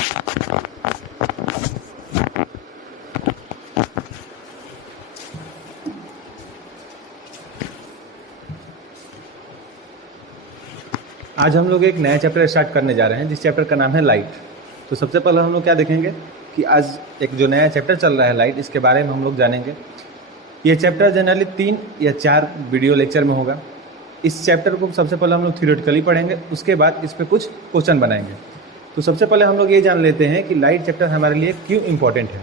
आज हम लोग एक नया चैप्टर स्टार्ट करने जा रहे हैं जिस चैप्टर का नाम है लाइट। तो सबसे पहले हम लोग क्या देखेंगे कि आज एक जो नया चैप्टर चल रहा है लाइट, इसके बारे में हम लोग जानेंगे। ये चैप्टर जनरली 3 या 4 वीडियो लेक्चर में होगा। इस चैप्टर को सबसे पहले हम लोग थियोरेटिकली पढ़ेंगे, उसके बाद इस पर कुछ क्वेश्चन बनाएंगे। तो सबसे पहले हम लोग ये जान लेते हैं कि लाइट चैप्टर हमारे लिए क्यों इम्पोर्टेंट है।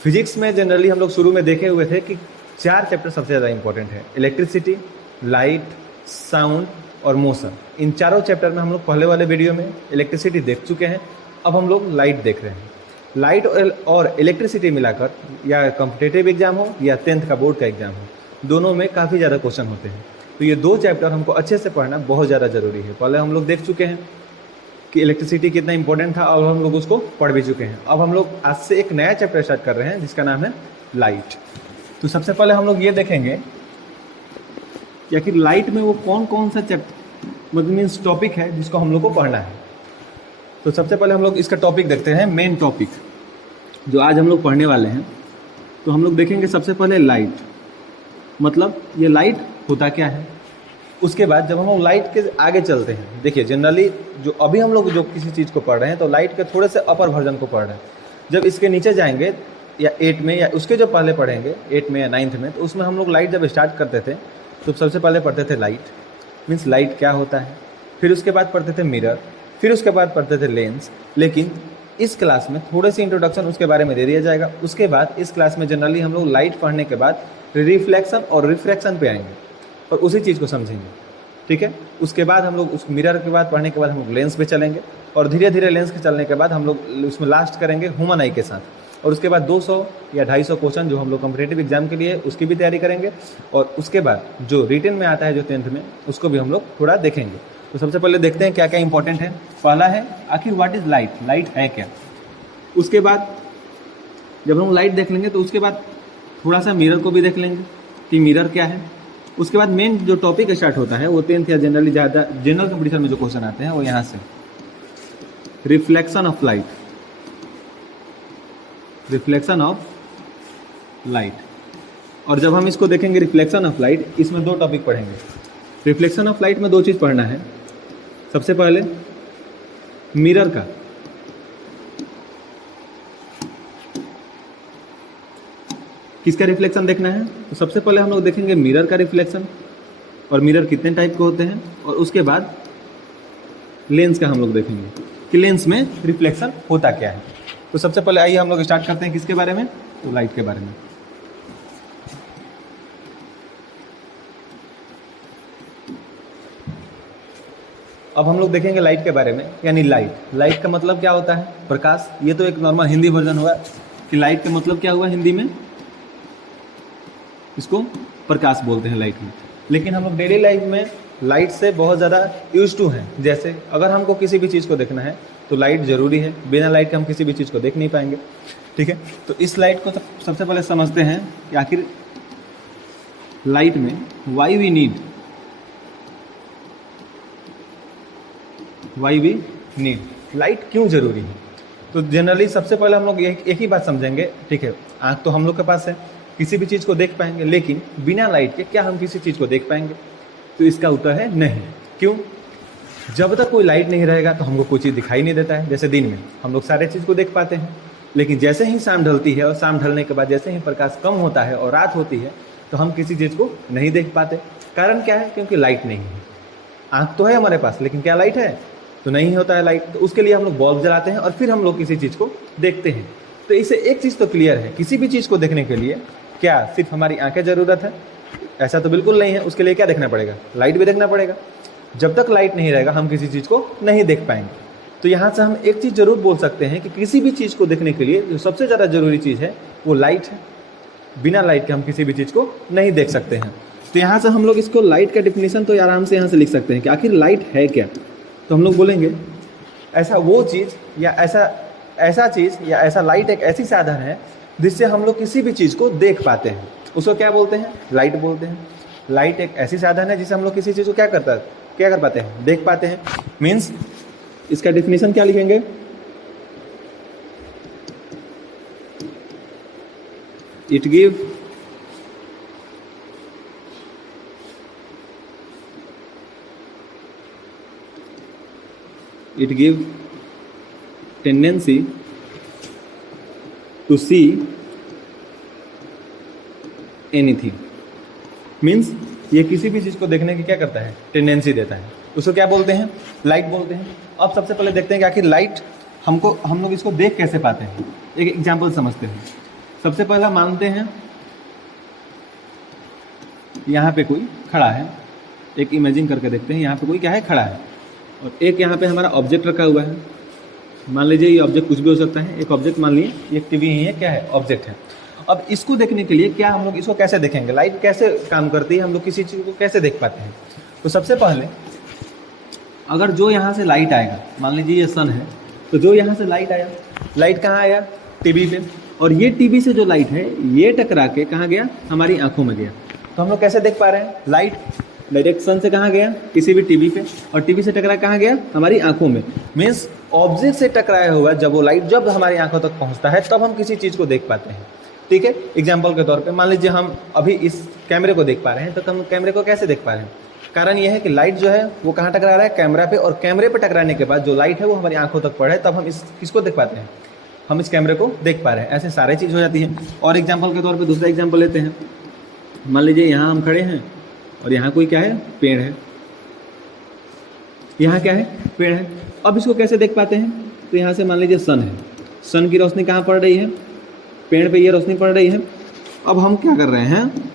फिजिक्स में जनरली हम लोग शुरू में देखे हुए थे कि 4 चैप्टर सबसे ज़्यादा इंपॉर्टेंट है, इलेक्ट्रिसिटी, लाइट, साउंड और मोशन। इन चारों चैप्टर में हम लोग पहले वाले वीडियो में इलेक्ट्रिसिटी देख चुके हैं, अब हम लोग लाइट देख रहे हैं। लाइट और इलेक्ट्रिसिटी मिलाकर या कॉम्पिटिटिव एग्जाम हो या 10th का बोर्ड का एग्जाम हो, दोनों में काफ़ी ज़्यादा क्वेश्चन होते हैं। तो ये 2 चैप्टर हमको अच्छे से पढ़ना बहुत ज़्यादा ज़रूरी है। पहले हम लोग देख चुके हैं कि इलेक्ट्रिसिटी कितना इंपॉर्टेंट था और हम लोग उसको पढ़ भी चुके हैं। अब हम लोग आज से एक नया चैप्टर स्टार्ट कर रहे हैं जिसका नाम है लाइट। तो सबसे पहले हम लोग ये देखेंगे कि आखिर लाइट में वो कौन कौन सा चैप्टर मतलब मीन्स टॉपिक है जिसको हम लोग को पढ़ना है। तो सबसे पहले हम लोग इसका टॉपिक देखते हैं, मेन टॉपिक जो आज हम लोग पढ़ने वाले हैं। तो हम लोग देखेंगे सबसे पहले लाइट, मतलब ये लाइट होता क्या है। उसके बाद जब हम लोग लाइट के आगे चलते हैं, देखिए जनरली जो अभी हम लोग जो किसी चीज़ को पढ़ रहे हैं तो लाइट के थोड़े से अपर वर्जन को पढ़ रहे हैं। जब इसके नीचे जाएंगे या 8 में या उसके जो पहले पढ़ेंगे 8 में या 9th में, तो उसमें हम लोग लाइट जब स्टार्ट करते थे तो सबसे पहले पढ़ते थे लाइट, मीन्स लाइट क्या होता है। फिर उसके बाद पढ़ते थे मिरर, फिर उसके बाद पढ़ते थे लेंस। लेकिन इस क्लास में थोड़े से इंट्रोडक्शन उसके बारे में दे दिया जाएगा। उसके बाद इस क्लास में जनरली हम लोग लाइट पढ़ने के बाद रिफ्लेक्शन और रिफ्रैक्शन पे आएंगे और उसी चीज़ को समझेंगे, ठीक है। उसके बाद हम लोग उस मिरर के बाद पढ़ने के बाद हम लोग लेंस पे चलेंगे और धीरे धीरे लेंस के चलने के बाद हम लोग उसमें लास्ट करेंगे ह्यूमन आई के साथ। और उसके बाद 200 या 250 क्वेश्चन जो हम लोग कॉम्पिटिटिव एग्जाम के लिए उसकी भी तैयारी करेंगे। और उसके बाद जो रिटन में आता है जो 10th में, उसको भी हम लोग थोड़ा देखेंगे। तो सबसे पहले देखते हैं क्या क्या इंपॉर्टेंट है। पहला है आखिर व्हाट इज़ लाइट, लाइट है क्या। उसके बाद जब हम लाइट देख लेंगे तो उसके बाद थोड़ा सा मिरर को भी देख लेंगे कि मिरर क्या है। उसके बाद मेन जो टॉपिक स्टार्ट होता है वो 10th या जनरली ज़्यादा जनरल कंपटीशन में जो क्वेश्चन आते हैं वो यहाँ से, reflection of light, reflection of light. और जब हम इसको देखेंगे रिफ्लेक्शन ऑफ लाइट, इसमें 2 टॉपिक पढ़ेंगे। रिफ्लेक्शन ऑफ लाइट में 2 चीज़ पढ़ना है। सबसे पहले मिरर का, किसका रिफ्लेक्शन देखना है। तो सबसे पहले हम लोग देखेंगे मिरर का रिफ्लेक्शन और मिरर कितने टाइप के होते हैं। और उसके बाद लेंस का हम लोग देखेंगे कि लेंस में रिफ्लेक्शन होता क्या है। तो सबसे पहले आइए हम लोग स्टार्ट करते हैं किसके बारे में, तो लाइट के बारे में। अब हम लोग देखेंगे लाइट के बारे में, यानी लाइट। लाइट का मतलब क्या होता है, प्रकाश। ये तो एक नॉर्मल हिंदी वर्जन हुआ कि लाइट का मतलब क्या हुआ हिंदी में, इसको प्रकाश बोलते हैं लाइट में। लेकिन हम लोग डेली लाइफ में लाइट से बहुत ज़्यादा यूज टू हैं। जैसे अगर हमको किसी भी चीज़ को देखना है तो लाइट ज़रूरी है, बिना लाइट के हम किसी भी चीज़ को देख नहीं पाएंगे, ठीक है। तो इस लाइट को सबसे पहले समझते हैं कि आखिर लाइट में वाई वी नीड लाइट क्यों जरूरी है। तो जनरली सबसे पहले हम लोग एक ही बात समझेंगे, ठीक है। आँख तो हम लोग के पास है, किसी भी चीज़ को देख पाएंगे, लेकिन बिना लाइट के क्या हम किसी चीज़ को देख पाएंगे। तो इसका उत्तर है नहीं। क्यों, जब तक कोई लाइट नहीं रहेगा तो हमको कोई चीज़ दिखाई नहीं देता है। जैसे दिन में हम लोग सारे चीज़ को देख पाते हैं, लेकिन जैसे ही शाम ढलती है और शाम ढलने के बाद जैसे ही प्रकाश कम होता है और रात होती है तो हम किसी चीज़ को नहीं देख पाते। कारण क्या है, क्योंकि लाइट नहीं है। आँख तो है हमारे पास, लेकिन क्या लाइट है, तो नहीं होता है लाइट। तो उसके लिए हम लोग बल्ब जलाते हैं और फिर हम लोग किसी चीज़ को देखते हैं। तो इससे एक चीज़ तो क्लियर है, किसी भी चीज़ को देखने के लिए क्या सिर्फ हमारी आंखें ज़रूरत है, ऐसा तो बिल्कुल नहीं है। उसके लिए क्या देखना पड़ेगा, लाइट भी देखना पड़ेगा। जब तक लाइट नहीं रहेगा हम किसी चीज़ को नहीं देख पाएंगे। तो यहाँ से हम एक चीज़ ज़रूर बोल सकते हैं कि किसी भी चीज़ को देखने के लिए जो सबसे ज़्यादा ज़रूरी चीज़ है वो लाइट है। बिना लाइट के हम किसी भी चीज़ को नहीं देख सकते हैं। तो यहाँ से हम लोग इसको लाइट का डिफिनीशन तो आराम से यहाँ से लिख सकते हैं कि आखिर लाइट है क्या। तो हम लोग बोलेंगे ऐसा वो चीज़ या ऐसा चीज़ या ऐसा लाइट एक ऐसी साधन है जिससे हम लोग किसी भी चीज़ को देख पाते हैं, उसको क्या बोलते हैं, लाइट बोलते हैं। लाइट एक ऐसी साधन है जिससे हम लोग किसी चीज़ को क्या कर पाते हैं, देख पाते हैं। मीन्स इसका डिफिनीशन क्या लिखेंगे, it give tendency to see anything। Means ये किसी भी चीज़ को देखने की क्या करता है, टेंडेंसी देता है। उसको क्या बोलते हैं, लाइट बोलते हैं। अब सबसे पहले देखते हैं कि आखिर लाइट हम लोग इसको देख कैसे पाते हैं। एक एग्जाम्पल समझते हैं। सबसे पहला मानते हैं यहाँ पे कोई खड़ा है, एक इमेजिन करके देखते हैं यहाँ पे कोई क्या है, खड़ा है, और एक यहाँ पे हमारा ऑब्जेक्ट रखा हुआ है। मान लीजिए ये ऑब्जेक्ट कुछ भी हो सकता है, एक ऑब्जेक्ट मान लीजिए ये टीवी ही है, क्या है, ऑब्जेक्ट है। अब इसको देखने के लिए क्या हम लोग इसको कैसे देखेंगे, लाइट कैसे काम करती है, हम लोग किसी चीज़ को कैसे देख पाते हैं। तो सबसे पहले अगर जो यहाँ से लाइट आएगा, मान लीजिए ये सन है, तो जो यहाँ से लाइट आया, लाइट कहाँ आया, टीवी पे, और ये टीवी से जो लाइट है ये टकरा के कहाँ गया, हमारी आंखों में गया। तो हम लोग कैसे देख पा रहे हैं, लाइट डायरेक्ट सन से कहाँ गया, किसी भी टीवी पे, और टीवी से टकरा कहाँ गया, हमारी आंखों में। मीन्स ऑब्जेक्ट से टकराया हुआ जब वो लाइट जब हमारी आंखों तक पहुँचता है तब हम किसी चीज़ को देख पाते हैं। ठीक है, एग्जाम्पल के तौर पे मान लीजिए हम अभी इस कैमरे को देख पा रहे हैं, तो हम कैमरे को कैसे देख पा रहे हैं, कारण यह है कि लाइट जो है वो कहाँ टकरा रहा है, कैमरा पे, और कैमरे पे टकराने के बाद जो लाइट है वो हमारी आंखों तक पड़े, तब हम किसको देख पाते हैं, हम इस कैमरे को देख पा रहे हैं। ऐसे सारे चीज़ हो जाती है। और एग्जाम्पल के तौर पर दूसरा एग्जाम्पल लेते हैं। मान लीजिए यहाँ हम खड़े हैं और यहाँ कोई क्या है, पेड़ है, यहाँ क्या है, पेड़ है। अब इसको कैसे देख पाते हैं, तो यहाँ से मान लीजिए सन है, सन की रोशनी कहाँ पड़ रही है, पेड़ पे ये रोशनी पड़ रही है। अब हम क्या कर रहे हैं,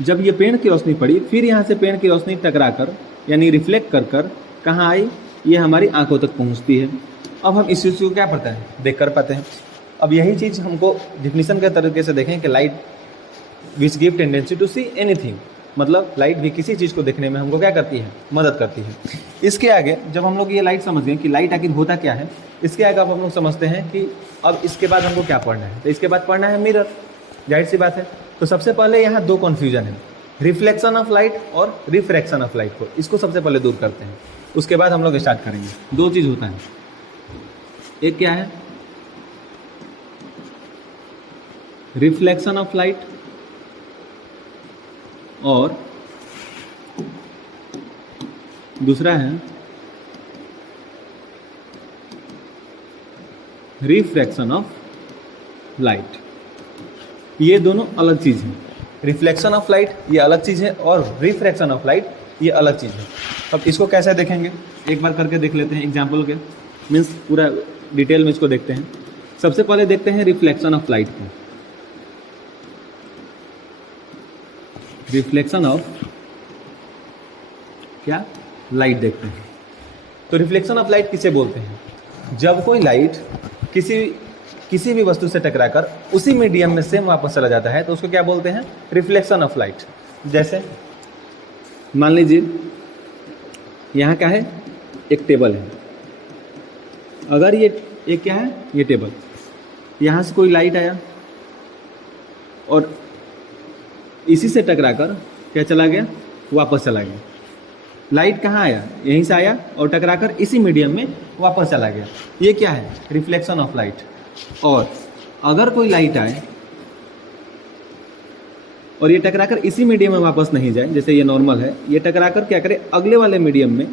जब ये पेड़ की रोशनी पड़ी, फिर यहाँ से पेड़ की रोशनी टकरा कर यानी रिफ्लेक्ट कर कर कहाँ आई, ये हमारी आंखों तक पहुँचती है। अब हम इस चीज़ को क्या पढ़ते हैं, देख कर पाते हैं। अब यही चीज़ हमको डिफिनीशन के तरीके से देखें कि light which give tendency to see anything, मतलब लाइट भी किसी चीज़ को देखने में हमको क्या करती है, मदद करती है। इसके आगे जब हम लोग ये लाइट समझ गए कि लाइट आखिर होता क्या है, इसके आगे अब हम लोग समझते हैं कि अब इसके बाद हमको क्या पढ़ना है। तो इसके बाद पढ़ना है मिरर, जाहिर सी बात है। तो सबसे पहले यहाँ दो कन्फ्यूजन है, रिफ्लेक्शन ऑफ लाइट और रिफ्रैक्शन ऑफ लाइट को, इसको सबसे पहले दूर करते हैं, उसके बाद हम लोग स्टार्ट करेंगे। दो चीज़ होता है, एक क्या है, रिफ्लेक्शन ऑफ लाइट, और दूसरा है रिफ्रैक्शन ऑफ लाइट। ये दोनों अलग चीज़ है। रिफ्लेक्शन ऑफ लाइट ये अलग चीज़ है और रिफ्रैक्शन ऑफ लाइट ये अलग चीज़ है। अब इसको कैसे देखेंगे, एक बार करके देख लेते हैं एग्जाम्पल के, मीन्स पूरा डिटेल में इसको देखते हैं। सबसे पहले देखते हैं रिफ्लेक्शन ऑफ लाइट को। रिफ्लेक्शन ऑफ क्या, लाइट देखते हैं। तो रिफ्लेक्शन ऑफ लाइट किसे बोलते हैं, जब कोई लाइट किसी भी वस्तु से टकराकर उसी मीडियम में सेम वापस चला जाता है तो उसको क्या बोलते हैं, रिफ्लेक्शन ऑफ लाइट। जैसे मान लीजिए यहाँ क्या है, एक टेबल है, अगर ये क्या है, ये टेबल, यहाँ से कोई लाइट आया और इसी से टकराकर क्या चला गया, वापस चला गया। लाइट कहाँ आया, यहीं से आया और टकराकर इसी मीडियम में वापस चला गया। ये क्या है, रिफ्लेक्शन ऑफ लाइट। और अगर कोई लाइट आए और ये टकराकर इसी मीडियम में वापस नहीं जाए, जैसे ये नॉर्मल है, ये टकराकर क्या करे, अगले वाले मीडियम में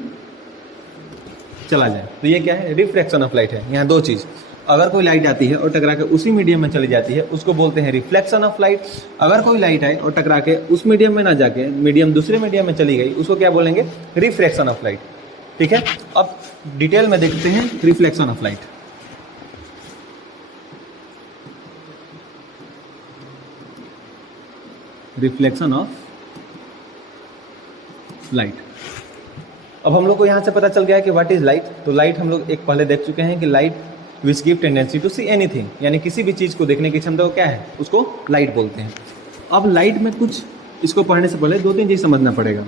चला जाए, तो ये क्या है, रिफ्रैक्शन ऑफ लाइट है। यहाँ दो चीज़, अगर कोई लाइट आती है और टकरा के उसी मीडियम में चली जाती है उसको बोलते हैं रिफ्लेक्शन ऑफ लाइट। अगर कोई लाइट आए और टकरा के उस मीडियम में ना जाके मीडियम दूसरे मीडियम में चली गई, उसको क्या बोलेंगे, रिफ्रैक्शन ऑफ लाइट। ठीक है, अब डिटेल में देखते हैं reflection of light. Reflection of light. अब हम लोग को यहाँ से पता चल गया है कि व्हाट इज लाइट। तो लाइट हम लोग एक पहले देख चुके हैं कि light which give tendency to see anything, यानी किसी भी चीज़ को देखने की क्षमता को क्या है, उसको लाइट बोलते हैं। अब लाइट में कुछ, इसको पढ़ने से पहले दो तीन चीज़ समझना पड़ेगा।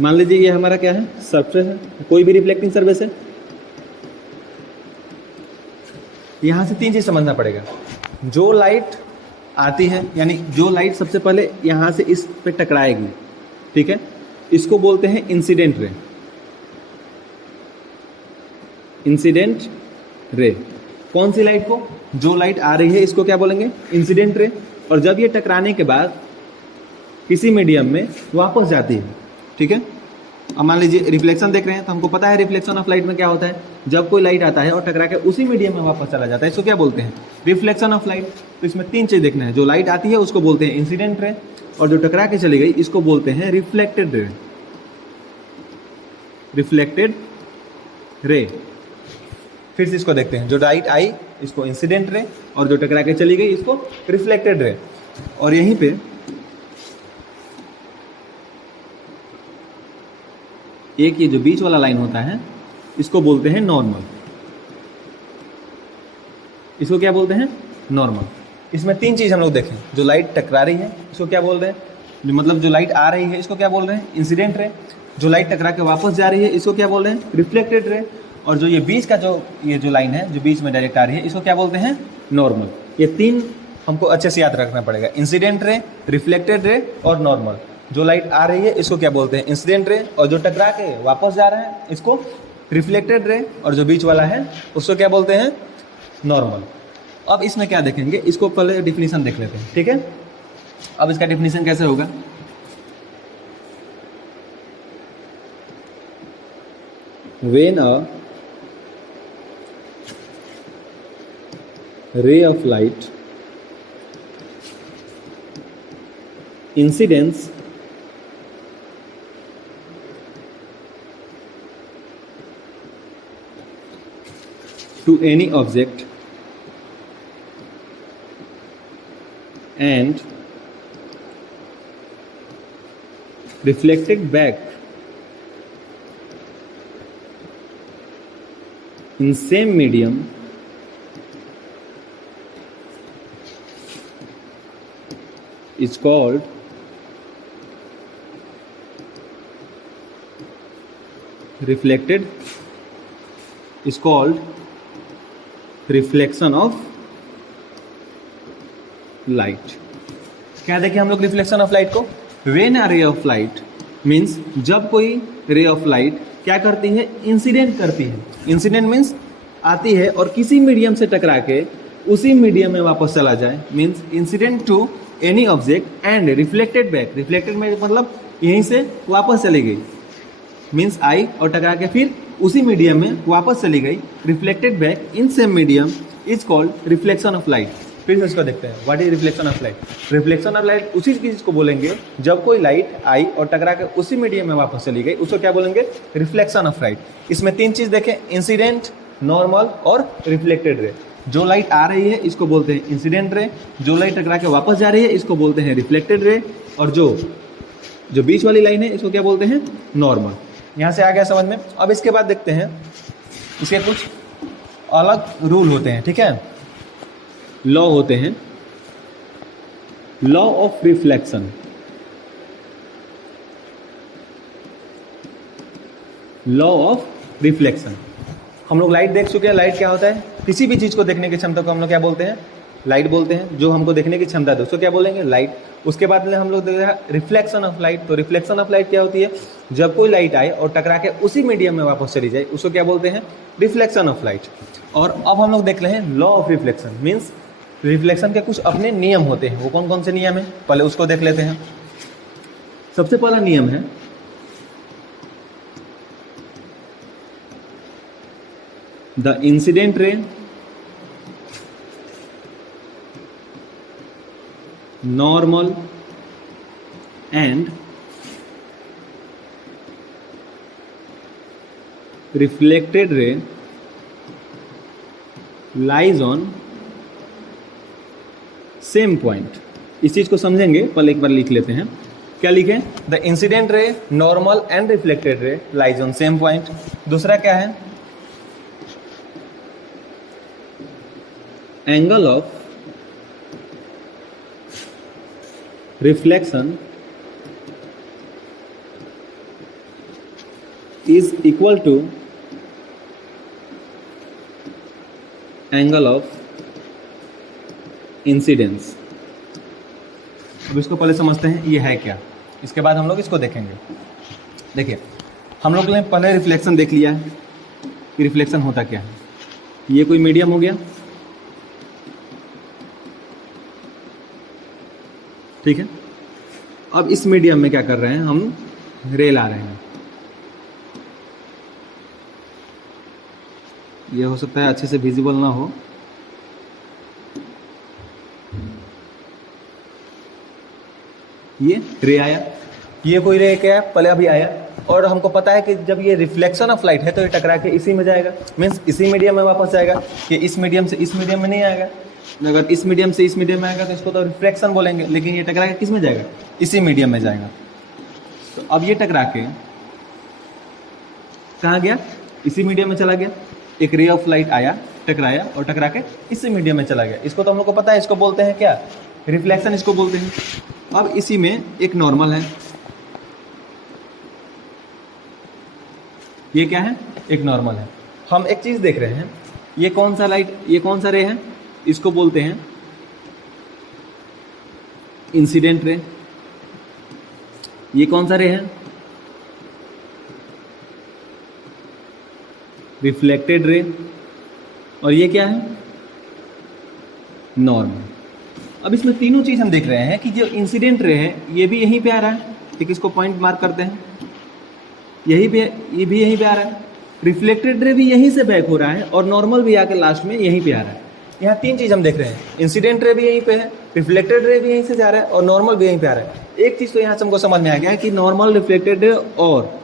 मान लीजिए ये हमारा क्या है, सरफेस है, कोई भी रिफ्लेक्टिंग सरफेस है। यहाँ से तीन चीज़ समझना पड़ेगा। जो लाइट आती है, यानी जो लाइट सबसे पहले यहाँ से इस पे टकराएगी, ठीक है, इसको बोलते हैं इंसिडेंट रे। Incident ray. कौन सी लाइट को? जो लाइट आ रही है इसको क्या बोलेंगे? Incident ray. और जब ये टकराने के बाद किसी मीडियम में वापस जाती है, ठीक है। अब मान लीजिए रिफ्लेक्शन देख रहे हैं, तो हमको पता है रिफ्लेक्शन ऑफ लाइट में क्या होता है, जब कोई लाइट आता है और टकरा के उसी मीडियम में वापस चला जाता है, इसको क्या बोलते हैं? Reflection of light. तो इसमें तीन चीज देखना है, जो लाइट आती है उसको बोलते हैं इंसिडेंट रे, और जो टकरा के चली गई इसको बोलते हैं रिफ्लेक्टेड रे। Reflected ray. फिर से इसको देखते हैं, जो लाइट आई इसको इंसिडेंट रे, और जो टकरा के चली गई इसको रिफ्लेक्टेड रे। और यहीं पे एक ये जो बीच वाला लाइन होता है इसको बोलते हैं नॉर्मल। इसको क्या बोलते हैं? नॉर्मल। इसमें तीन चीज हम लोग देखें, जो लाइट टकरा रही है इसको क्या बोल रहे हैं, जो मतलब जो लाइट आ रही है इसको क्या बोल रहे हैं? Incident ray. जो लाइट टकरा के वापस जा रही है इसको क्या बोल रहे हैं? Reflected ray. और जो ये बीच का ये जो लाइन है जो बीच में डायरेक्ट आ रही है इसको क्या बोलते हैं? नॉर्मल। ये तीन हमको अच्छे से याद रखना पड़ेगा, इंसिडेंट रे, रिफ्लेक्टेड रे और नॉर्मल। जो लाइट आ रही है इसको क्या बोलते हैं? इंसिडेंट रे, और जो टकरा के वापस जा रहा है इसको रिफ्लेक्टेड रे, और जो बीच वाला है उसको क्या बोलते हैं? नॉर्मल। अब इसमें क्या देखेंगे, इसको पहले डिफिनीशन देख लेते हैं, ठीक है। अब इसका डिफिनीशन कैसे होगा? When a ray of light incidents to any object and reflected back in same medium is called reflected, is called reflection of light. क्या देखें हम लोग रिफ्लेक्शन ऑफ लाइट को? When a ray of light means जब कोई ray of light क्या करती है? इंसिडेंट करती है। इंसिडेंट मीन्स आती है और किसी मीडियम से टकरा के उसी मीडियम में वापस चला जाए, means incident to any object and reflected back. Reflected में मतलब यहीं से वापस चली गई, मीन्स आई और टकरा के फिर उसी मीडियम में वापस चली गई। Reflected back in same medium is called reflection of light. फिर से इसको देखते हैं, what is reflection of light? Reflection of light उसी चीज को बोलेंगे जब कोई लाइट आई और टकरा के उसी मीडियम में वापस चली गई, उसको क्या बोलेंगे? Reflection of light. इसमें तीन चीज देखें, इंसिडेंट, नॉर्मल और रिफ्लेक्टेड रे। जो लाइट आ रही है इसको बोलते हैं इंसिडेंट रे, जो लाइट टकरा के वापस जा रही है इसको बोलते हैं रिफ्लेक्टेड रे, और जो बीच वाली लाइन है इसको क्या बोलते हैं? नॉर्मल। यहाँ से आ गया समझ में। अब इसके बाद देखते हैं इसके कुछ अलग रूल होते हैं, ठीक है, लॉ होते हैं। Law of reflection, law of reflection. हम लोग लाइट देख चुके हैं। लाइट क्या होता है? किसी भी चीज को देखने की क्षमता को हम लोग क्या बोलते हैं? लाइट बोलते हैं। जो हमको देखने की क्षमता है उसको क्या बोलेंगे? लाइट। उसके बाद में हम लोग देखा रिफ्लेक्शन ऑफ लाइट। तो रिफ्लेक्शन ऑफ लाइट क्या होती है? जब कोई लाइट आए और टकरा के उसी मीडियम में वापस चली जाए उसको क्या बोलते हैं? Reflection of light. और अब हम लोग देख रहे हैं law of reflection, means reflection के कुछ अपने नियम होते हैं। वो कौन कौन से नियम है पहले उसको देख लेते हैं। सबसे पहला नियम है द इंसिडेंट रे normal and reflected ray lies on same point। इस चीज को समझेंगे, पहले एक बार लिख लेते हैं। क्या लिखें? The incident ray, normal and reflected रे लाइज ऑन सेम पॉइंट। दूसरा क्या है? Angle of reflection is equal to angle of incidence। अब इसको पहले समझते हैं ये है क्या, इसके बाद हम लोग इसको देखेंगे। देखिए हम लोग ने पहले रिफ्लेक्शन देख लिया है कि रिफ्लेक्शन होता क्या है। ये कोई मीडियम हो गया, ठीक है। अब इस मीडियम में क्या कर रहे हैं, हम रे ला रहे हैं। ये हो सकता है अच्छे से विजिबल ना हो, ये रे आया, ये कोई रे क्या है पहले अभी आया, और हमको पता है कि जब ये रिफ्लेक्शन ऑफ लाइट है तो ये टकरा के इसी में जाएगा, मीन्स इसी मीडियम में वापस जाएगा। ये इस मीडियम से इस मीडियम में नहीं आएगा, अगर इस मीडियम से इस मीडियम में आएगा तो इसको तो रिफ्लेक्शन बोलेंगे, लेकिन ये टकरा के किस में जाएगा, इसी मीडियम में जाएगा। तो अब ये टकरा के कहाँ गया, इसी मीडियम में चला गया। एक रे ऑफ लाइट आया, टकराया और टकरा के इसी मीडियम में चला गया। इसको तो हम लोग को पता है, इसको बोलते हैं क्या, रिफ्लेक्शन इसको बोलते हैं। अब इसी में एक नॉर्मल है, ये क्या है, एक नॉर्मल है। हम एक चीज देख रहे हैं, ये कौन सा लाइट, ये कौन सा रे है, इसको बोलते हैं इंसिडेंट रे। ये कौन सा रे है, रिफ्लेक्टेड रे। और ये क्या है, नॉर्मल। अब इसमें तीनों चीज हम देख रहे हैं कि जो इंसिडेंट रे है ये भी यहीं पे आ रहा है, ठीक, इसको पॉइंट मार्क करते हैं, यहीं पे, ये भी यहीं पे आ रहा है। रिफ्लेक्टेड रे भी यहीं से बैक हो रहा है और नॉर्मल भी आके लास्ट में यहीं पे आ रहा है। यहाँ तीन चीज हम देख रहे हैं, इंसिडेंट रे भी यहीं पे है, रिफ्लेक्टेड रे भी यहीं से जा रहा है और नॉर्मल भी यहीं पे आ रहा है। एक चीज तो यहाँ से हमको समझ में आ गया है कि नॉर्मल, रिफ्लेक्टेड रे और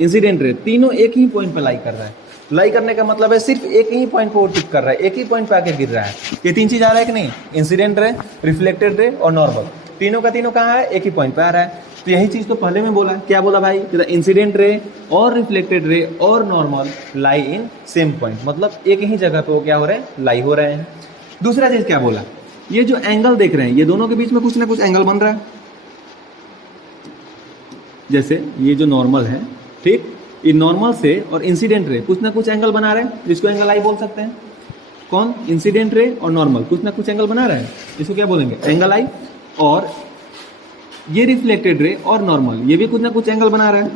इंसिडेंट रे तीनों एक ही पॉइंट पे लाई कर रहा है। लाई करने का मतलब है सिर्फ एक ही पॉइंट पे वो टिक कर रहा है, एक ही पॉइंट पे आके गिर रहा है। ये तीन चीज आ रहा है कि नहीं, इंसिडेंट रे, रिफ्लेक्टेड रे और नॉर्मल, तीनों का तीनों कहाँ है, एक ही पॉइंट पे आ रहा है। तो यही चीज तो पहले में बोला, क्या बोला भाई, इंसिडेंट रे और रिफ्लेक्टेड रे और normal lie in same point, मतलब एक ही जगह पे वो क्या हो रहे हैं, लाई हो रहे हैं। दूसरा चीज क्या बोला, ये जो एंगल देख रहे हैं ये दोनों के बीच में कुछ ना कुछ एंगल बन रहा है। जैसे ये जो नॉर्मल है, ठीक, ये नॉर्मल से और इंसिडेंट रे कुछ ना कुछ एंगल बना रहे हैं, जिसको एंगल आई बोल सकते हैं। कौन, इंसिडेंट रे और नॉर्मल कुछ ना कुछ एंगल बना रहे हैं, इसको क्या बोलेंगे, एंगल आई। और ये रिफ्लेक्टेड रे और नॉर्मल ये भी कुछ ना कुछ एंगल बना रहा है,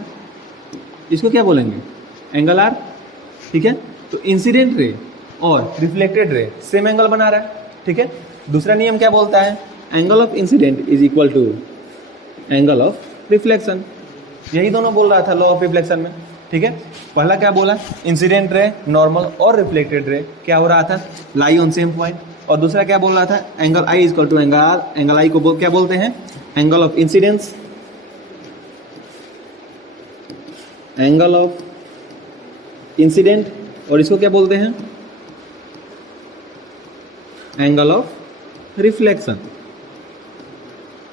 इसको क्या बोलेंगे, एंगल आर। ठीक है, तो इंसिडेंट रे और रिफ्लेक्टेड रे सेम एंगल बना रहा है। ठीक है, दूसरा नियम क्या बोलता है, angle of incident is equal to angle of reflection. यही दोनों बोल रहा था लॉ ऑफ रिफ्लेक्शन में। ठीक है, पहला क्या बोला, इंसिडेंट रे, नॉर्मल और रिफ्लेक्टेड रे क्या हो रहा था, लाई ऑन सेम पॉइंट। और दूसरा क्या बोल रहा था, angle I is equal to angle R. Angle I को क्या बोलते हैं, angle of incidence, angle of incident, और इसको क्या बोलते हैं, एंगल ऑफ रिफ्लेक्शन।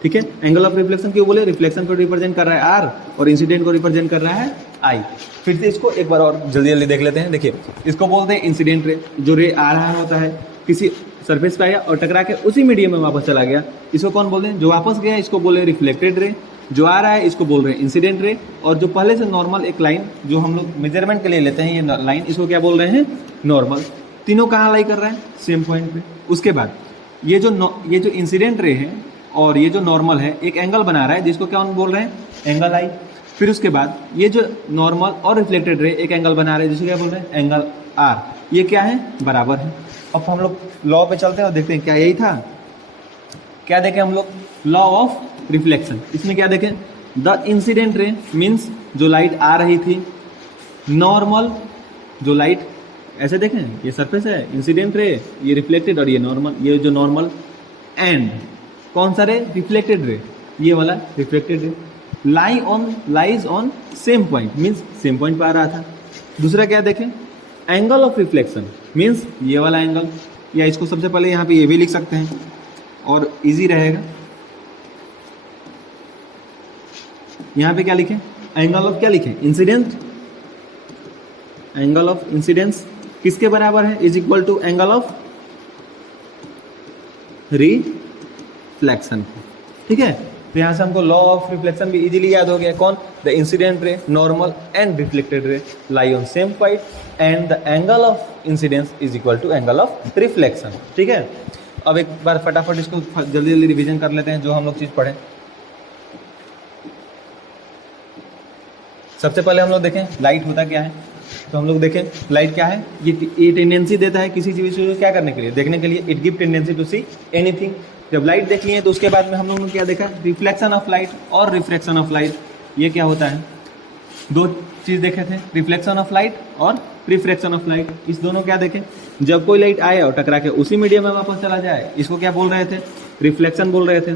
ठीक है, एंगल ऑफ रिफ्लेक्शन क्यों बोले, रिफ्लेक्शन को रिप्रेजेंट कर रहा है आर और इंसिडेंट को रिप्रेजेंट कर रहा है आई। फिर से इसको एक बार और जल्दी जल्दी देख लेते हैं। देखिए, इसको बोलते हैं इंसिडेंट रे, जो रे आ रहा होता है किसी सरफेस पे आया और टकरा के उसी मीडियम में वापस चला गया, इसको कौन बोलते हैं, जो वापस गया इसको बोले रिफ्लेक्टेड रे, जो आ रहा है इसको बोल रहे हैं इंसिडेंट रे, और जो पहले से नॉर्मल एक लाइन जो हम लोग मेजरमेंट के लिए लेते हैं ये लाइन, इसको क्या बोल रहे हैं, नॉर्मल। तीनों कहाँ लाई कर रहा है, सेम पॉइंट पे। उसके बाद ये जो इंसिडेंट रे है और ये जो नॉर्मल है एक एंगल बना रहा है, जिसको क्या बोल रहे हैं, एंगल आई। फिर उसके बाद ये जो नॉर्मल और रिफ्लेक्टेड रे एक एंगल बना रहे हैं, जिसको क्या बोल रहे हैं, एंगल आर। ये क्या है, बराबर है। अब हम लोग लॉ पे चलते हैं और देखते हैं क्या यही था, क्या देखें हम लोग, लॉ ऑफ रिफ्लेक्शन। इसमें क्या देखें, द इंसिडेंट रे मीन्स जो लाइट आ रही थी, नॉर्मल जो लाइट, ऐसे देखें ये सरफेस है, इंसिडेंट रे, ये रिफ्लेक्टेड और ये नॉर्मल, ये जो नॉर्मल, एंड कौन सा रे, रिफ्लेक्टेड रे, ये वाला reflected ray, lies on same point, means same point पे आ रहा था। दूसरा क्या देखें, एंगल ऑफ रिफ्लेक्शन मीन्स ये वाला एंगल, या इसको सबसे पहले यहाँ पे ये भी लिख सकते हैं और इजी रहेगा। यहाँ पे क्या लिखें, एंगल ऑफ क्या लिखें, इंसिडेंट, एंगल ऑफ इंसिडेंस किसके बराबर है, is equal to angle of reflection. ठीक है, तो यहाँ से हमको लॉ ऑफ रिफ्लेक्शन भी इजीली याद हो गया। कौन, the incident ray, normal and reflected ray lie on same point and the angle of incidence is equal to angle of reflection. ठीक है, अब एक बार फटाफट इसको जल्दी जल्दी रिवीजन कर लेते हैं जो हम लोग चीज पढ़े। सबसे पहले हम लोग देखें लाइट होता क्या है, तो हम लोग देखें लाइट क्या है, ये टेंडेंसी देता है किसी चीज को क्या करने के लिए, देखने के लिए। It give tendency to see anything, जब लाइट देख लिए तो उसके बाद में हम लोगों ने क्या देखा, रिफ्लेक्शन ऑफ लाइट और रिफ्रैक्शन ऑफ लाइट। ये क्या होता है, दो चीज़ देखे थे, रिफ्लेक्शन ऑफ लाइट और रिफ्रैक्शन ऑफ लाइट। इस दोनों क्या देखें, जब कोई लाइट आए और टकरा के उसी मीडियम में वापस चला जाए, इसको क्या बोल रहे थे, रिफ्लेक्शन बोल रहे थे।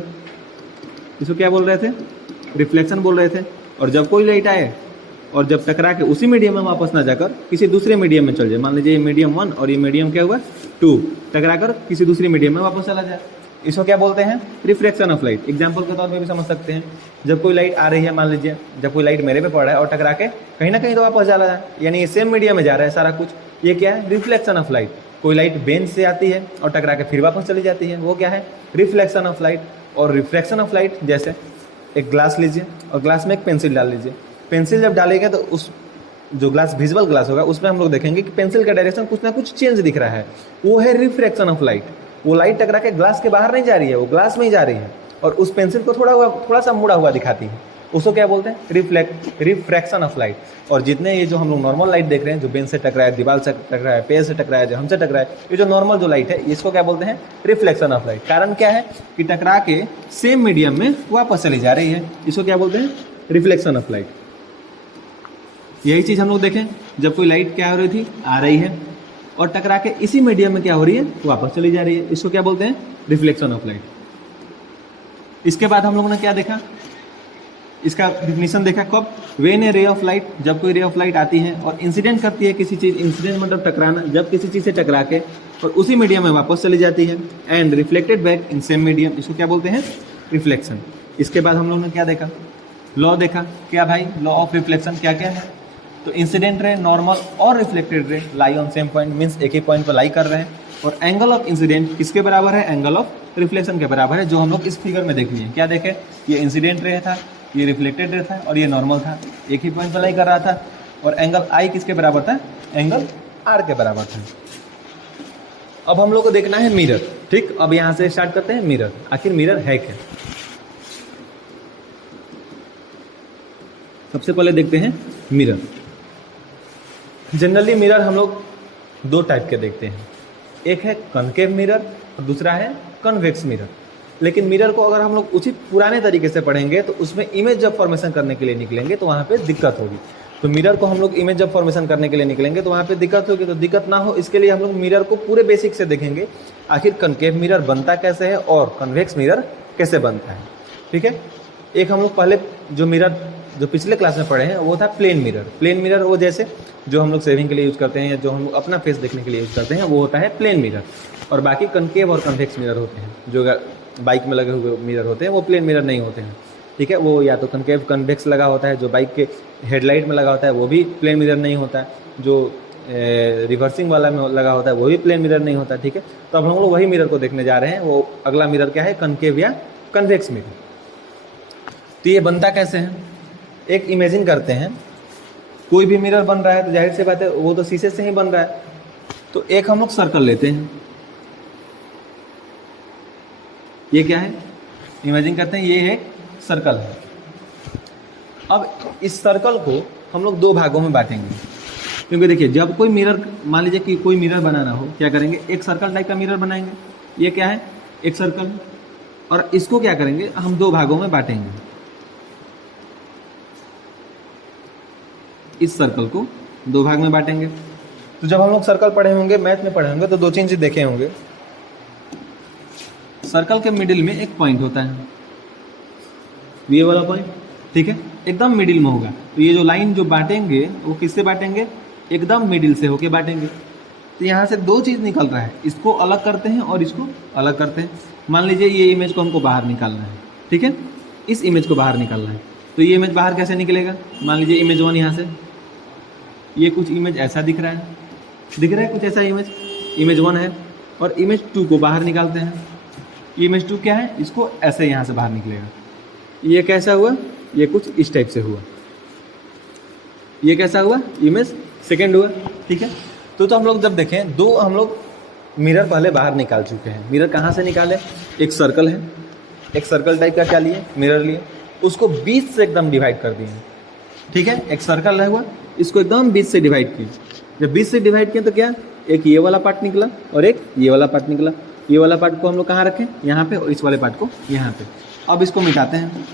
इसको क्या बोल रहे थे, रिफ्लेक्शन बोल रहे थे। और जब कोई लाइट आए और जब टकरा के उसी मीडियम में वापस ना जाकर किसी दूसरे मीडियम में चल जाए, मान लीजिए ये मीडियम 1 और ये मीडियम क्या हुआ 2, टकरा कर किसी दूसरी मीडियम में वापस चला जाए, इसको क्या बोलते हैं, रिफ्रैक्शन ऑफ लाइट। एग्जाम्पल के तौर पे भी समझ सकते हैं, जब कोई लाइट आ रही है, मान लीजिए जब कोई लाइट मेरे पे पड़ रहा है और टकरा के कहीं ना कहीं तो वापस चला जाए, यानी ये सेम मीडियम में जा रहा है सारा कुछ, ये क्या है, रिफ्लेक्शन ऑफ लाइट। कोई लाइट बेंच से आती है और टकरा के फिर वापस चली जाती है, वो क्या है, रिफ्लेक्शन ऑफ लाइट। और रिफ्रैक्शन ऑफ लाइट, जैसे एक ग्लास लीजिए और ग्लास में एक पेंसिल डाल लीजिए, पेंसिल जब डालेंगे तो उस जो ग्लास विजुअल ग्लास होगा उसमें हम लोग देखेंगे कि पेंसिल का डायरेक्शन कुछ ना कुछ चेंज दिख रहा है, वो है रिफ्रैक्शन ऑफ लाइट। वो लाइट टकरा के ग्लास के बाहर नहीं जा रही है, वो ग्लास में ही जा रही है और उस पेंसिल को थोड़ा सा मुड़ा हुआ दिखाती है, उसको क्या बोलते हैं, रिफ्रैक्शन ऑफ लाइट। और जितने ये जो हम लोग नॉर्मल लाइट देख रहे हैं, जो बेंच से टकरा है, दीवार से टकरा है, पेड़ से टकरा है, जो हमसे टकरा है, ये जो नॉर्मल जो लाइट है इसको क्या बोलते हैं, रिफ्लेक्शन ऑफ लाइट। कारण क्या है कि टकरा के सेम मीडियम में वापस चली जा रही है, इसको क्या बोलते हैं, रिफ्लेक्शन ऑफ लाइट। यही चीज़ हम लोग देखें, जब कोई लाइट क्या हो रही थी, आ रही है और टकरा के इसी मीडियम में क्या हो रही है, वापस चली जा रही है, इसको क्या बोलते हैं, रिफ्लेक्शन ऑफ लाइट। इसके बाद हम लोगों ने क्या देखा, इसका डिफिनेशन देखा कब, when A ray of light, जब कोई रे ऑफ लाइट आती है और इंसिडेंट करती है किसी चीज़, इंसिडेंट मतलब टकराना, जब किसी चीज़ से टकरा के और उसी मीडियम में वापस चली जाती है, and reflected back in same medium, इसको क्या बोलते हैं, रिफ्लेक्शन। इसके बाद हम लोगों ने क्या देखा, लॉ देखा, क्या भाई, लॉ ऑफ रिफ्लेक्शन क्या क्या है, तो इंसिडेंट रे, नॉर्मल और reflected ray lie on same point, means एक ही पॉइंट पर लाई कर रहे हैं। और एंगल ऑफ इंसिडेंट किसके बराबर है, एंगल ऑफ रिफ्लेक्शन के बराबर है, जो हम लोग इस फिगर में देख लिए। क्या देखे, ये इंसिडेंट रे था, ये रिफ्लेक्टेड रे था और ये नॉर्मल था, एक ही पॉइंट पर लाई कर रहा था। और एंगल आई किसके बराबर था, एंगल आर के बराबर था। अब हम लोग को देखना है मिरर, ठीक। अब यहाँ से स्टार्ट करते हैं मिरर, आखिर मिरर है क्या। सबसे पहले देखते हैं मिरर। जनरली मिरर हम लोग दो टाइप के देखते हैं, एक है कनकेव मिरर और दूसरा है कन्वेक्स मिरर। लेकिन मिरर को अगर हम लोग उचित पुराने तरीके से पढ़ेंगे तो उसमें इमेज जब फॉर्मेशन करने के लिए निकलेंगे तो वहाँ पे दिक्कत होगी। तो मिरर को हम लोग इमेज जब फॉर्मेशन करने के लिए निकलेंगे तो वहाँ पे दिक्कत होगी। तो दिक्कत ना हो इसके लिए हम लोग मिरर को पूरे बेसिक से देखेंगे, आखिर कनकेव मिरर बनता कैसे है और कन्वेक्स मिरर कैसे बनता है, ठीक है। एक हम लोग पहले जो मिरर जो पिछले क्लास में पढ़े हैं वो था प्लेन मिरर। प्लेन मिरर वो जैसे जो हम लोग सेविंग के लिए यूज़ करते हैं या जो हम लोग अपना फेस देखने के लिए यूज़ करते हैं वो होता है प्लेन मिरर। और बाकी कनकेव और कन्वेक्स मिरर होते हैं, जो बाइक में लगे हुए मिरर होते हैं वो प्लेन मिरर नहीं होते हैं, ठीक है। वो या तो कनकेव कन्वेक्स लगा होता है, जो बाइक के हेडलाइट में लगा होता है वो भी प्लेन मिरर नहीं होता है, जो रिवर्सिंग वाला में लगा होता है वो भी प्लेन मिरर नहीं होता, ठीक है। तो अब हम लोग वही मिरर को देखने जा रहे हैं। वो अगला मिरर क्या है, कनकेव या कन्वेक्स मिरर। तो ये बनता कैसे है, एक इमेजिन करते हैं कोई भी मिरर बन रहा है तो जाहिर सी बात है वो तो शीशे से ही बन रहा है। तो एक हम लोग सर्कल लेते हैं, ये क्या है, इमेजिन करते हैं ये एक सर्कल है। अब इस सर्कल को हम लोग दो भागों में बांटेंगे, क्योंकि देखिए जब कोई मिरर, मान लीजिए कि कोई मिरर बनाना हो, क्या करेंगे, एक सर्कल टाइप का मिरर बनाएंगे। ये क्या है, एक सर्कल, और इसको क्या करेंगे, हम दो भागों में बांटेंगे। इस सर्कल को दो भाग में बांटेंगे। तो जब हम लोग सर्कल पढ़े होंगे, मैथ में पढ़े होंगे, तो दो चीज देखे होंगे। सर्कल के मिडिल में एक पॉइंट होता है, ये वाला पॉइंट, ठीक है, एकदम मिडिल में होगा। तो ये जो लाइन जो बांटेंगे वो किससे बांटेंगे, एकदम मिडिल से होके बांटेंगे। तो यहाँ से दो चीज़ निकल रहा है, इसको अलग करते हैं और इसको अलग करते हैं। मान लीजिए ये इमेज को हमको बाहर निकालना है, ठीक है, इस इमेज को बाहर निकालना है। तो ये इमेज बाहर कैसे निकलेगा, मान लीजिए इमेज 1 यहाँ से, ये कुछ इमेज ऐसा दिख रहा है कुछ ऐसा इमेज 1 है, और इमेज 2 को बाहर निकालते हैं। इमेज 2 क्या है, इसको ऐसे यहाँ से बाहर निकलेगा। ये कैसा हुआ, ये कुछ इस टाइप से हुआ। ये कैसा हुआ, इमेज सेकेंड हुआ, ठीक है। तो हम लोग जब देखें, दो हम लोग मिरर पहले बाहर निकाल चुके हैं। मिरर कहाँ से निकाले, एक सर्कल है, एक सर्कल टाइप का क्या लिए, मिरर लिए, उसको 20 से एकदम डिवाइड कर दिए, ठीक है। एक सर्कल है हुआ, इसको एकदम 20 से डिवाइड किए। जब 20 से डिवाइड किए तो क्या, एक ये वाला पार्ट निकला और एक ये वाला पार्ट निकला। ये वाला पार्ट को हम लोग कहाँ रखें, यहाँ पे, और इस वाले पार्ट को यहाँ पे। अब इसको मिटाते हैं।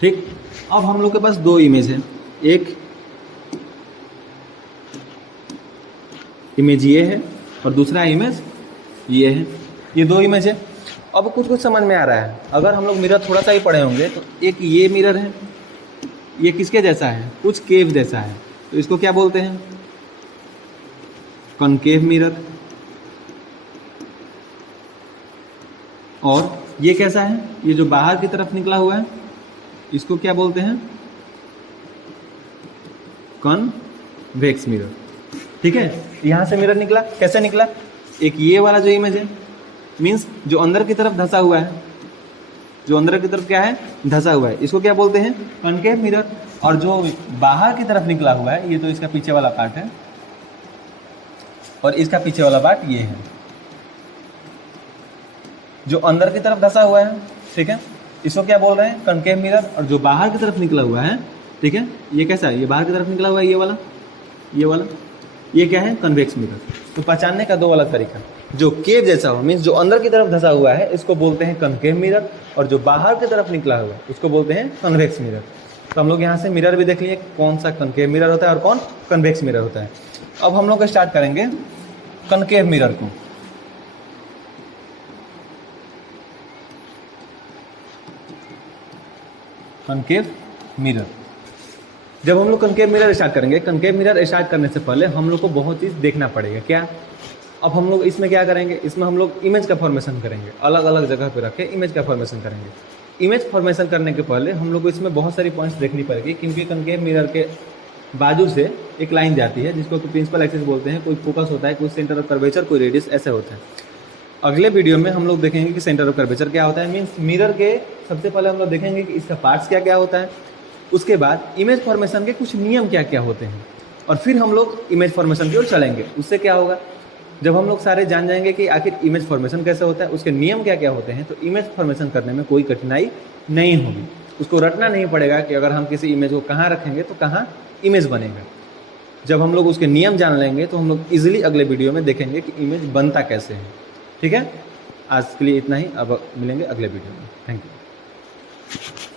ठीक, अब हम लोग के पास दो इमेज है, एक इमेज ये है और दूसरा इमेज ये है, ये दो इमेज है। अब कुछ कुछ समझ में आ रहा है। अगर हम लोग मिरर थोड़ा सा ही पढ़े होंगे तो एक ये मिरर है, ये किसके जैसा है, कुछ केव जैसा है, तो इसको क्या बोलते हैं, कॉनकेव मिरर। और ये कैसा है, ये जो बाहर की तरफ निकला हुआ है, इसको क्या बोलते हैं, कॉन्वेक्स मिरर। ठीक है, यहां से मिरर निकला, कैसे निकला, एक ये वाला जो इमेज है, मीन्स जो अंदर की तरफ धंसा हुआ है, जो अंदर की तरफ क्या है, धंसा हुआ है, इसको क्या बोलते हैं, कॉनकेव मिरर। और जो बाहर की तरफ निकला हुआ है, ये तो इसका पीछे वाला पार्ट है और इसका पीछे वाला पार्ट ये है, जो अंदर की तरफ धंसा हुआ है। ठीक है, इसको क्या बोल रहे हैं, कॉनकेव मिरर। और जो बाहर की तरफ निकला हुआ है, ठीक है, ये कैसा है, ये बाहर की तरफ निकला हुआ है, ये वाला, ये वाला, ये क्या है, कन्वेक्स मिरर। तो पहचानने का दो अलग तरीका, जो केव जैसा हो, मीन्स जो अंदर की तरफ धंसा हुआ है, इसको बोलते हैं कॉनकेव मिरर, और जो बाहर की तरफ निकला हुआ है उसको बोलते हैं कन्वेक्स मिरर। तो हम लोग यहाँ से मिरर भी देख लिए, कौन सा कॉनकेव मिरर होता है और कौन कन्वेक्स मिरर होता है। अब हम लोग स्टार्ट करेंगे कॉनकेव मिरर को। कॉनकेव मिरर, जब हम लोग कॉनकेव मिरर स्टार्ट करेंगे, कॉनकेव मिरर स्टार्ट करने से पहले हम लोग को बहुत चीज़ देखना पड़ेगा। क्या, अब हम लोग इसमें क्या करेंगे, इसमें हम लोग इमेज का फॉर्मेशन करेंगे, अलग अलग जगह पे रख के इमेज का फॉर्मेशन करेंगे। इमेज फॉर्मेशन करने के पहले हम लोग को इसमें बहुत सारी पॉइंट्स देखनी पड़ेगी, क्योंकि कॉनकेव मिरर के बाजू से एक लाइन जाती है जिसको प्रिंसिपल एक्सिस बोलते हैं, कोई फोकस होता है, कोई सेंटर ऑफ कर्वेचर, कोई रेडियस, ऐसे होता है। अगले वीडियो में हम लोग देखेंगे कि सेंटर ऑफ कर्वेचर क्या होता है, मीन्स मिरर के सबसे पहले हम लोग देखेंगे कि इसका पार्ट्स क्या क्या होता है, उसके बाद इमेज फॉर्मेशन के कुछ नियम क्या क्या होते हैं, और फिर हम लोग इमेज फॉर्मेशन की ओर चलेंगे। उससे क्या होगा, जब हम लोग सारे जान जाएंगे कि आखिर इमेज फॉर्मेशन कैसे होता है, उसके नियम क्या क्या होते हैं, तो इमेज फॉर्मेशन करने में कोई कठिनाई नहीं होगी। उसको रटना नहीं पड़ेगा कि अगर हम किसी इमेज को कहाँ रखेंगे तो कहाँ इमेज बनेगा। जब हम लोग उसके नियम जान लेंगे तो हम लोग इजीली अगले वीडियो में देखेंगे कि इमेज बनता कैसे है। ठीक है, आज के लिए इतना ही, अब मिलेंगे अगले वीडियो में। Thank you.